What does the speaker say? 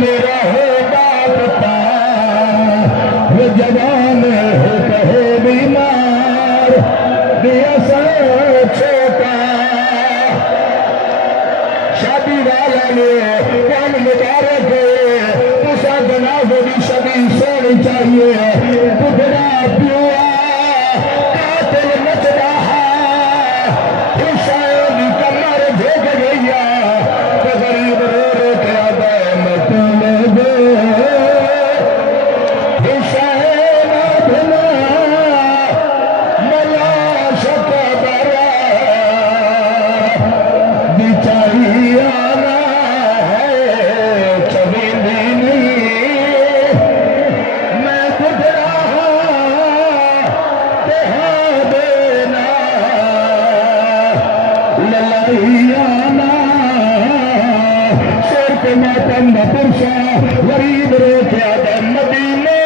میرا ہوگا پتا وہ جوان ہو کہے بیمار دیا سر چھوٹا شادی والا نے کون مبارک اسا جناب بھی شبی سونی چاہیے بڑھڑا پیوا قاتل نچ رہا حسین کمر بھیج گیا تو غریب رو رو کے عدامت لگے حسین ابنا ملاش قبرہ بچائی آنا ہے کبھی نہیں میں خود رہا کہا دینا للائی آنا شیر کے ماتم بپرشا غریب رو کے آدم مدینے